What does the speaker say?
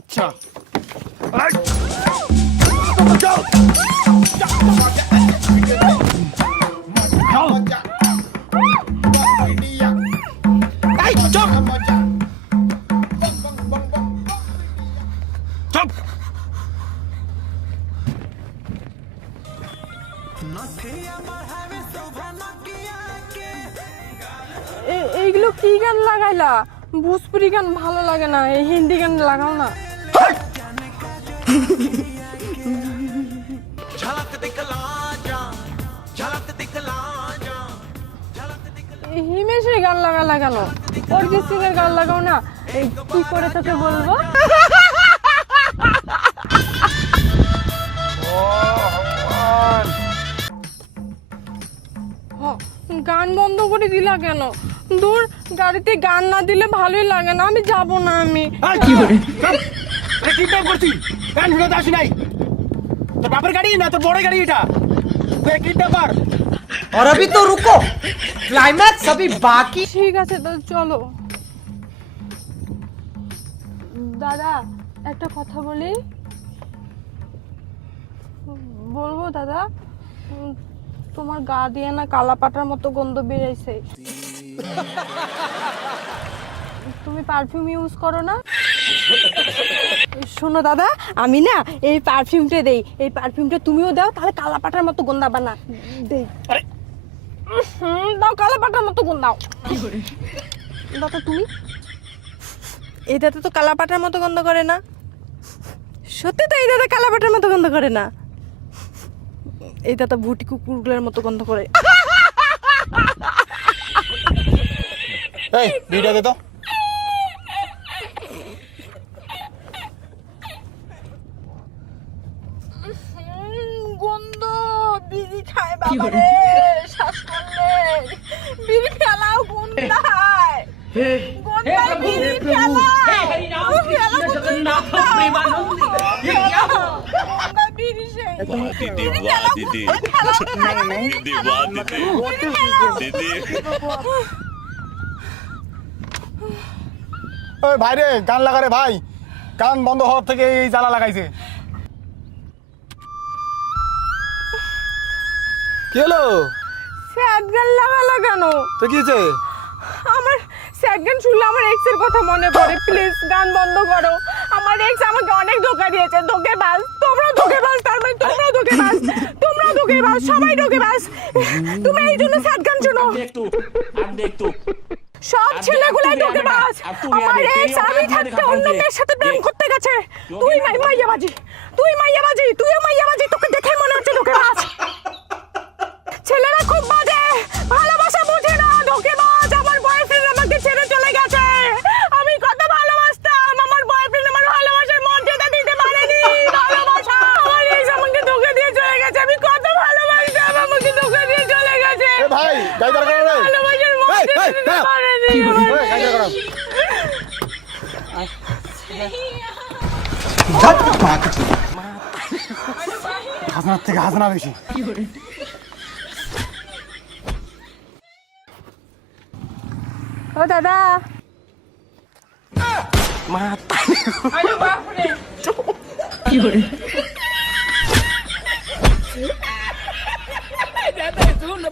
আচ্ছা এইগুলো কি গান লাগাইলা? ভোজপুরি গান ভালো লাগে না, এই হিন্দি গান লাগাও না। হিমেশের গান লাগালা কেন? অরিজিৎ সিং এর গান লাগাও না। এই কি করে তোকে বলবো? গান বন্ধ করে দিলা কেন? দূর, গাড়িতে গান না দিলে ভালোই লাগে না, আমি যাব না। আমি কি করে কিডন্যাপ করছিস? গান শুনতে আসি নাই। তোর বাপের গাড়ি না তোর বড় গাড়ি এটা? তুই কিডন্যাপার। और अभी तो रुको, क्लाइमैक्स अभी बाकी। ঠিক আছে তো চলো। দাদা একটা কথা বলি। বলবো দাদা? তোমার গা দিয়ে না কালা পাটার মতো গন্ধ বেরাইছে। তুমি পারফিউম ইউজ করো না? শোনো দাদা, আমি না এই পারফিউমটা দেই, এই পারফিউমটা তুমিও দাও, তাহলে কালা পাটার মতো গন্ধ হবে না। দেই দাও, কালা পাটার মতো গন্ধ দাও। দাদা তুমি এই দাদা তো কালা পাটার মতো গন্ধ করে না। সত্যি তো এই দাদা কালা পাটার মতো গন্ধ করে না। এই দাদা ভুটি কুকুরগুলোর মতো গন্ধ করে। এই বিড়িটা দে তো। গন্ধ বিড়ি খায় বাবা রে, শ্বাস করলে বিড়ি ফেলাও গন্ধায়, গন্ধায় বিড়ি ফেলাও। জগন্নাথ প্রেমানন্দে ये क्या हुआ? গন্ধায় বিড়ি সেই दीदी वाह दीदी दीदी वाह दीदी ওই ভাই রে, গান লাগা রে ভাই। গান বন্ধ হওয়ার থেকে এই জ্বালা লাগাইছে। কি হলো? স্যাড গান লাগালো কেন? তো কি হয়েছে? আমার স্যাড গান শুনলে আমার এক্স এর কথা মনে পড়ে। প্লিজ গান বন্ধ করো। আমার এক্স আমাকে অনেক ধোঁকা দিয়েছে, ধোঁকেবাজ। তোমরাও ধোঁকেবাজ, তার মানে তোমরাও ধোঁকেবাজ, তোমরাও ধোঁকেবাজ, সবাই ধোঁকেবাজ। তুমি এই জন্য স্যাড গান শোনো। সব ছেলেগুলাই ধোঁকেবাজ। আমার এক্স আমি থাকতে অন্য মেয়ের সাথে প্রেম করতে গেছে। তুই মাইয়াবাজি, তুই মাইয়াবাজি, তুইও মাইয়াবাজি। তোকে দেখে মনে হচ্ছে ধোঁকেবাজ। ছেলেরা খুব বাজে, ভালোবাসা বুঝে না, ধোঁকেবাজ। আমার বয়ফ্রেন্ড আমাকে ছেড়ে চলে গেছে। আমি কত ভালোবাসতাম, আমার বয়ফ্রেন্ড আমার ভালোবাসার মর্যাদা দিতে পারেনি। ভালোবাসা আমার এক্স আমাকে ধোঁকা দিয়ে চলে গেছে। আমি কত ভালোবাসতাম, আমাকে ধোঁকা দিয়ে চলে গেছে। এ ভাই, গাই দরকার রে। ভালোবাসার মর্যাদা দিতে পারেনি। এই গাই দরকার। হাসনার থেকে হাসনা বেশি। ও দাদা, আরে বাপ রে, কি করে দাদা শুন